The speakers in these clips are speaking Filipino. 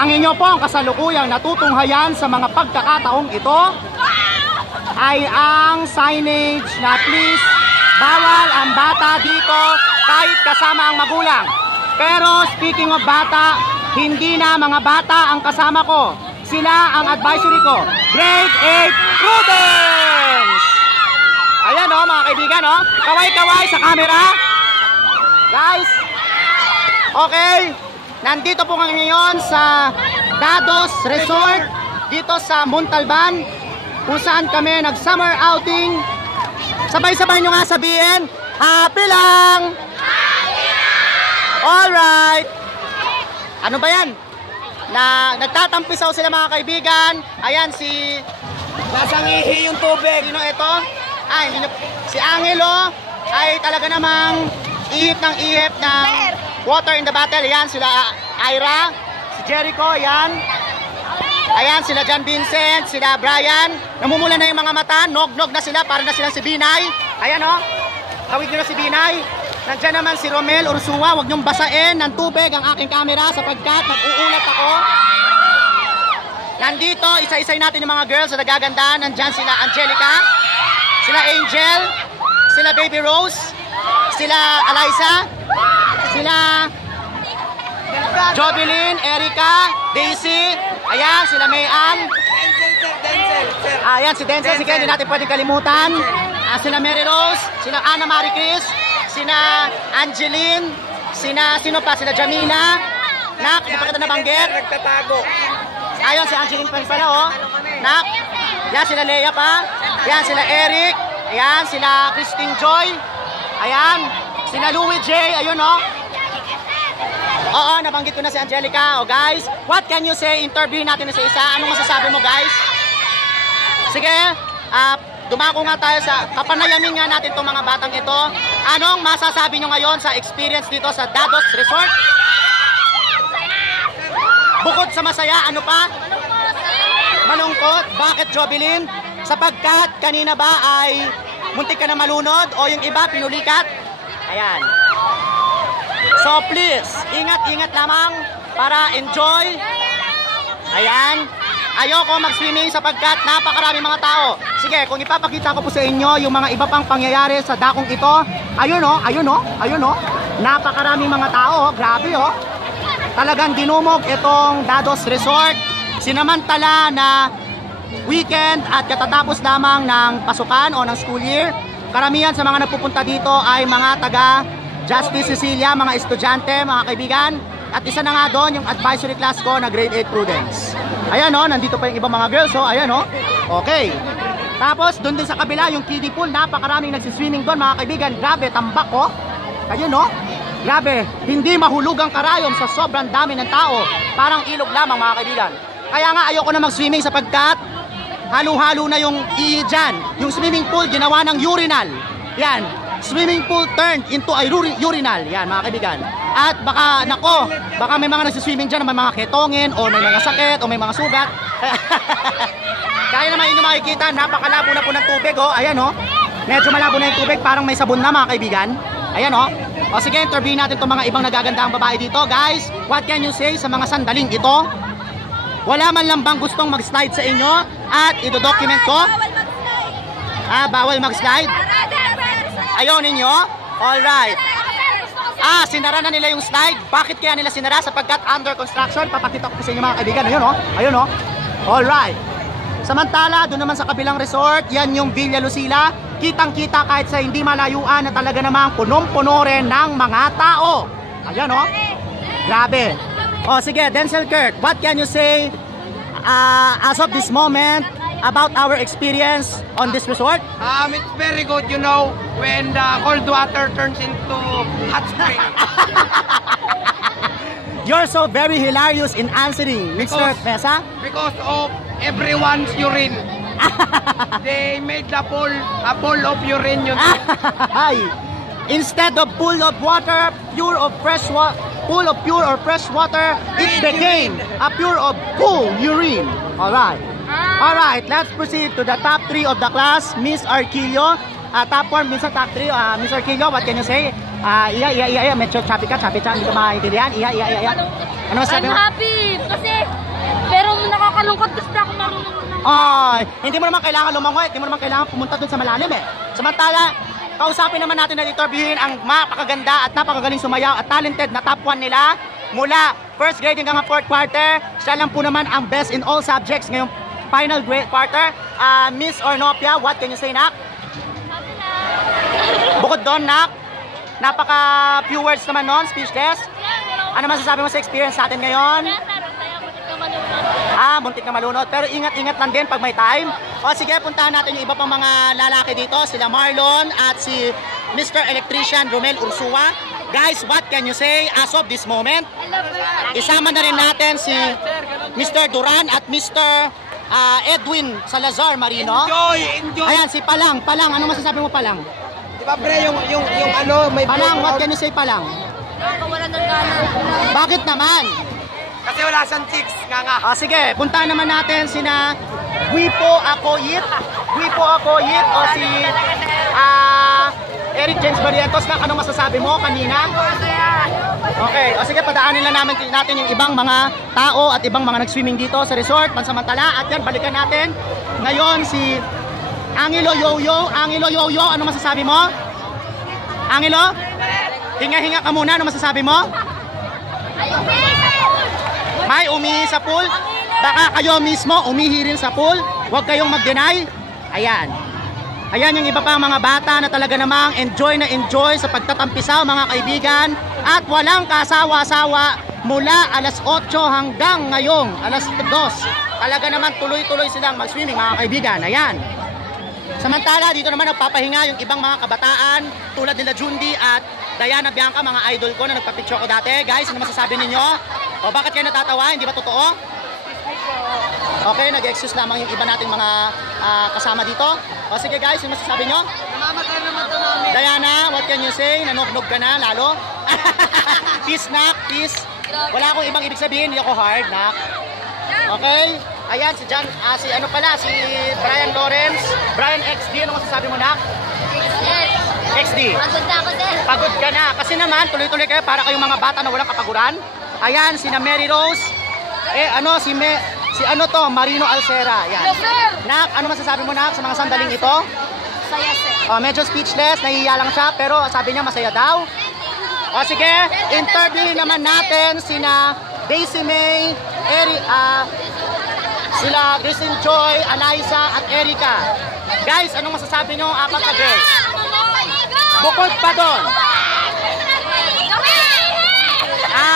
Ang inyo pong kasalukuyang natutunghayan sa mga pagkakataong ito ay ang signage na please, bawal ang bata dito kahit kasama ang magulang. Pero speaking of bata, hindi na mga bata ang kasama ko. Sila ang advisory ko. Grade 8 Prudence! Ayan o mga kaibigan o. Kaway-kaway sa camera. Guys, okay. Nandito po kami ngayon sa Dados Resort dito sa Montalban kung saan kami nag-summer outing. Sabay-sabay nyo nga sabihin, happy lang! Alright! Ano ba yan? Nagtatampisaw sila mga kaibigan. Ayan si... Nasang ihi yung tubig. Sino ito? Ay, si Angelo ay talaga namang ihip ng water in the bottle. Ayan sila Ira, si Jericho, ayan. Ayan sila John Vincent, sila Brian. Namumula na yung mga mata, nog-nog na sila, para na silang si Binay. Ayan o, tawid nyo na si Binay. Nandiyan naman si Romel Ursua. Huwag nyong basain ng tubig ang aking camera sapagkat nag-uulat ako. Nandito, isa-isay natin yung mga girls na nagaganda. Nandiyan sila Angelica, sila Angel, sila Baby Rose, sila Eliza, sila Jovelyn, Erica, Daisy, ayan, sila Mayan. Ayan, si Denzel, sige, hindi natin pwedeng kalimutan. Sila Mary Rose, sila Anna Marie Chris, sina Angeline, sino pa, sila Jamila. Nak, hindi pa kita nabanggit. Nagtatago. Ayun, si Angeline pa pala, oh. Nak, yan, sila Leia pa. Yan, sila Eric. Ayan, sila Christine Joy. Ayan, sila Louie J. Ayun, oh. Oo, nabanggit ko na si Angelica. Oh, guys, what can you say? Interview natin sa isa. Anong masasabi mo, guys? Sige, dumako nga tayo sa kapanayamin nga natin itong mga batang ito. Anong masasabi nyo ngayon sa experience dito sa Dados Resort? Bukod sa masaya, ano pa? Malungkot. Bakit, Jovelyn? Sapagkat kanina ba ay muntik ka na malunod o yung iba pinulikat? Ayan. So please, ingat-ingat lamang para enjoy. Ayan. Ayoko mag-swimming sapagkat napakarami mga tao. Sige, kung ipapakita ko po sa inyo yung mga iba pang pangyayari sa dakong ito. Ayun o, ayun o, ayun o. Napakarami mga tao, grabe o. Talagang dinumog itong Dados Resort. Sinamantala na weekend at katatapos lamang ng pasukan o ng school year. Karamihan sa mga nagpupunta dito ay mga taga Justice Cecilia, mga estudyante, mga kaibigan. At isa na nga doon yung advisory class ko na grade 8 Prudence. Ayan o, nandito pa yung ibang mga girls o, ayan o. Okay. Tapos doon din sa kabila yung kiddie pool, napakaraming nagsiswimming doon mga kaibigan. Grabe, tambak o. Ayun o. Grabe, hindi mahulog ang karayom sa sobrang dami ng tao. Parang ilog lamang mga kaibigan. Kaya nga ayoko na mag-swimming sapagkat halo-halo na yung dyan. Yung swimming pool ginawa ng urinal. Yan, swimming pool turned into a urinal. Yan mga kaibigan. At baka, nako, baka may mga nagsiswimming dyan, may mga ketongin o may mga sakit o may mga sugat. Kaya naman inyo makikita, napakalabo na po ng tubig o. Ayan o, medyo malabo na yung tubig, parang may sabon na mga kaibigan. Ayan o. O sige, interview natin itong mga ibang nagagandang babae dito. Guys, what can you say sa mga sandaling ito? Wala man lang bang gustong mag-slide sa inyo at idodocument ko? Bawal mag-slide? Ayaw ninyo? Alright. Sinara na nila yung slide. Bakit kaya nila sinara? Sapagkat under construction. Papakita ko sa inyo mga kaibigan. Ayun o. Ayun o. Alright. Samantala, doon naman sa kabilang resort, yan yung Villa Lucila. Kitang-kita kahit sa hindi malayuan na talaga namang punong-puno rin ng mga tao. Ayan o. Grabe. O sige, Denzel Kirk, what can you say as of this moment about our experience on this resort? It's very good, you know, when the cold water turns into hot spring. You're so very hilarious in answering, Mr. Mesa. Because of everyone's urine. They made a pool of urine, you know. Instead of pool of water, pure of fresh water, pool of pure or fresh water, it became a pure of cool urine. Alright. Alright, let's proceed to the top 3 of the class. Miss Arquillo. Top 4, Miss top 3. Miss Arquillo, what can you say? Medyo choppy ka, hindi ko maintindihan. Ano masabi mo? I'm happy kasi Ay, hindi mo naman kailangan lumangoy, hindi mo naman kailangan pumunta dun sa malalim eh. Samantala, kausapin naman natin na interviewin ang napakaganda at napakagaling sumayaw at talented na top 1 nila mula first grade hanggang 4th quarter. Siya lang po naman ang best in all subjects ngayong final grade quarter. Miss Ornopia, what can you say, Nak? Bukod doon, Nak, napaka few words naman nun, speechless. Ano masasabi mo sa experience natin ngayon? Muntik na malunod. Pero ingat-ingat lang din pag may time. O sige, puntahan natin yung iba pang mga lalaki dito. Sila Marlon at si Mr. Electrician Romel Ursua. Guys, what can you say as of this moment? Isama na rin natin si Mr. Duran at Mr. Edwin Salazar Marino. Enjoy! Ayan, si Palang. Palang, ano masasabi mo, Palang? Diba, pre, yung ano, may... Palang, what can you say, Palang? Wala ng gana. Bakit naman? Kasi wala siyang chicks, nga. Sige, puntahan naman natin sina Guipo Acoyit. Guipo Acoyit o si Eric James Barrientos. Na anong masasabi mo kanina? Okay, o sige, padaanin lang natin yung ibang mga tao at ibang mga nag-swimming dito sa resort, pansamantala. At yan, balikan natin ngayon si Angelo Yoyo. Angelo Yoyo, ano masasabi mo? Angelo? Hinga-hinga ka muna, ano masasabi mo? May umihi sa pool? Baka kayo mismo umihi rin sa pool? Huwag kayong mag-deny. Ayan. Ayan yung iba pang mga bata na talaga namang enjoy na enjoy sa pagtatampisaw, mga kaibigan. At walang kasawa-sawa mula alas 8 hanggang ngayong alas 2. Talaga naman tuloy-tuloy silang mag-swimming, mga kaibigan. Ayan. Samantala, dito naman nagpapahinga yung ibang mga kabataan tulad nila Jundi at Diana Bianca, mga idol ko na nagpapicture ko dati. Guys, ano masasabi ninyo? O bakit kayo natatawa? Hindi ba totoo? Okay, nag-excuse lamang yung iba nating mga kasama dito. O sige guys, ano masasabi nyo? Namamatay naman to namin. Diana, what can you say? Nanognog ka na lalo? Peace, Nak, peace. Wala akong ibang ibig sabihin, hindi ako hard, Nak. Okay? Ayan, si Brian Lawrence, Brian XD, ano masasabi mo, Nak? XD. Pagod na ako, sir. Pagod ka na. Kasi naman, tuloy-tuloy kayo para kayong mga bata na walang kapaguran. Ayan, si Mary Rose. Marino Alcera. Ayan. Hello, sir. Nak, ano masasabi mo, Nak, sa mga sandaling ito? Saya, sir. Medyo speechless, nahihiya lang siya, pero sabi niya masaya daw. Sige, interview naman natin sina Daisy May, sila Christine Joy, Eliza at Erica. Guys, anong masasabi nyo apat na girls? Bukod pa doon.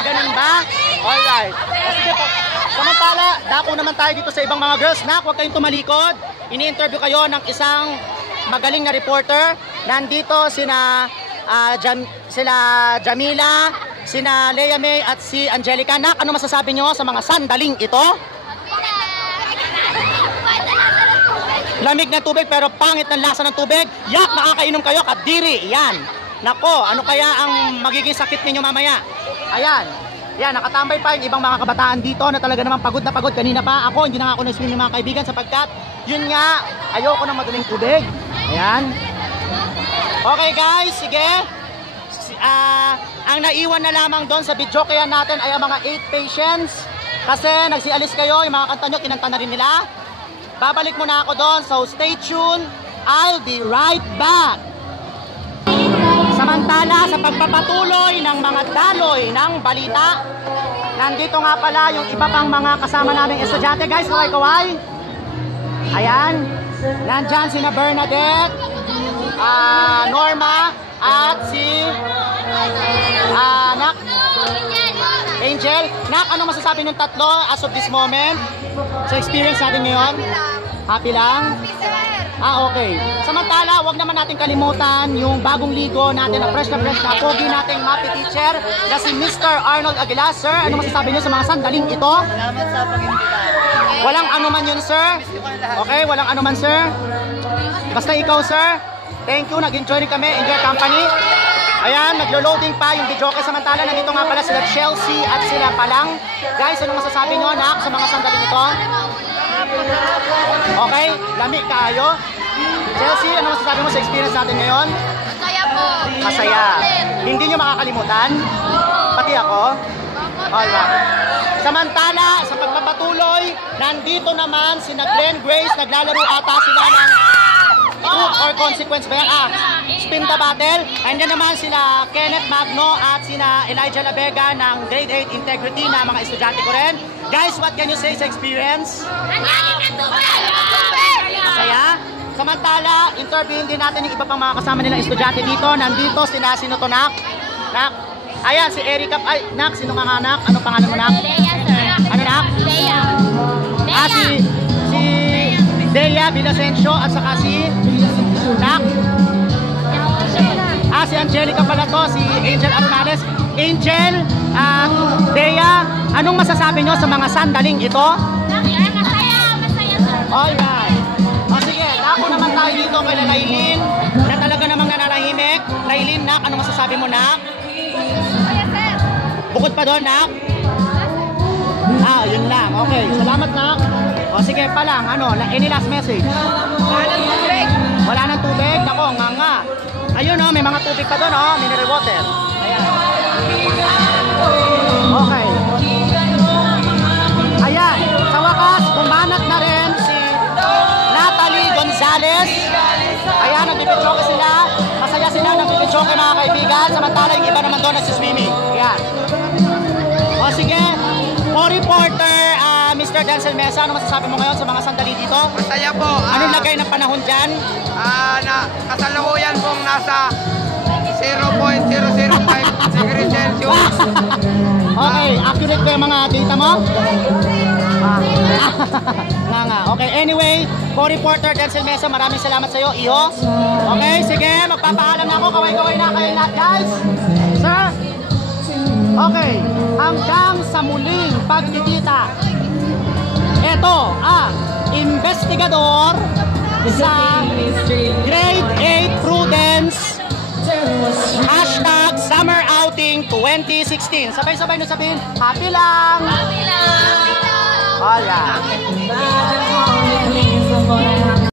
Ganun ba? Alright. Sige po. Samantala, dako naman tayo dito sa ibang mga girls. Nak, huwag kayong tumalikod. Ini-interview kayo ng isang magaling na reporter. Nandito sila Jamila, sina Lea May at si Angelica. Nak, ano masasabi nyo sa mga sandaling ito? Lamig na tubig pero pangit ng lasa ng tubig. Yak, nakakainom kayo, kadiri. Yan. Nako, ano kaya ang magiging sakit ninyo mamaya? Ayan. Yan, nakatambay pa yung ibang mga kabataan dito na talaga naman pagod na pagod. Kanina pa ako, hindi na ako na-swim ng mga kaibigan sapagkat yun nga, ayoko ng madaling tubig. Ayan. Okay guys, sige. Ang naiwan na lamang doon sa video kaya natin ay ang mga 8 patients. Kasi nagsialis kayo, yung mga kanta nyo, kinanta na rin nila. Babalik muna ako doon, so stay tuned. I'll be right back. Samantala, sa pagpapatuloy ng mga daloy ng balita, nandito nga pala yung iba pang mga kasama naming estudyante. Guys, kaway-kaway. Ayan. Nandyan sina Bernadette, Norma, at si Nak, Angel. Nak, ano masasabi ng tatlo as of this moment? Sa experience natin ngayon? Happy lang? Okay. Samantala, wag naman natin kalimutan yung bagong ligo natin na fresh na pogi nating MAPI teacher na si Mr. Arnold Aguilar. Sir, ano masasabi niyo sa mga sandaling ito? Salamat sa pag-imbita. Walang anuman yun, sir. Okay, walang anuman, sir. Basta ikaw, sir. Thank you, nag-enjoy rin kami in your company. Ayan, naglo-loading pa yung video. Kaya samantala, nandito nga pala sila Chelsea at sila Palang. Guys, ano masasabi nyo, Nak, sa mga sandaling ito? Okay, lamig kayo. Chelsea, ano masasabi mo sa experience natin ngayon? Masaya po. Masaya. Hindi nyo makakalimutan? Pati ako? Alright. Samantala, sa pagpapatuloy Nandito naman si Glenn Grace, naglalaro ata sila ng Truth or Consequence ba yan? Spin the Battle. Andyan naman sila Kenneth Magno at sina Elijah Labega ng Grade 8 Integrity na mga estudyante ko rin. Guys, what can you say sa experience? Masaya? Samantala, interviewin din natin yung iba pang mga kasama nilang estudyante dito. Nandito sila, sino to, Nak? Nak? Ayan, si Erika. Ay, Nak, sino nga Nak? Ano pangalan mo, Nak? Leia, sir. Ano, Nak? Leia. Si Dea Villasencio at saka si Nak? Si Angelica pala to, si Angel Arnales. Angel, Dea, anong masasabi nyo sa mga sandaling ito? Masaya, sir. Alright. Sige, ako naman tayo dito kay Lailin na talaga namang nananahimik. Lailin, Nak, anong masasabi mo, Nak? Masaya, sir. Bukod pa doon, Nak? Yun lang. Okay, salamat, Nak. Sige pa lang, any last message? Wala ng tubig. Wala ng tubig? Ako, nga. Ayun, may mga tubig pa doon, mineral water. Ayan. Okay. Ayan, sa wakas, bumanat na rin si Natalie Gonzalez. Ayan, nagbibidyoke sila. Masaya sila, nagbibidyoke mga kaibigan. Samantala yung iba naman doon nagsiswimming. Ayan. Sige, co-reporter, Mr. Denzel Mesa, ano masasabi mo ngayon sa mga sandali dito? Masaya po. Anong lagay ng panahon dyan? Kasalukuyan pong nasa 0.005 degrees Celsius. Okay, accurate ba yung mga data mo? Nga. Okay, anyway, co-reporter Denzel Mesa, maraming salamat sa iyo, Iho. Okay, sige, magpapaalam na ako. Kaway-kaway na kayo lahat, guys. Sir? Okay, hanggang sa muling pagkikita. Ito ang investigador sa Grade 8 Prudence #Summer Outing 2016. Sabay-sabay nyo sabihin, happy lang! Happy lang! Hola!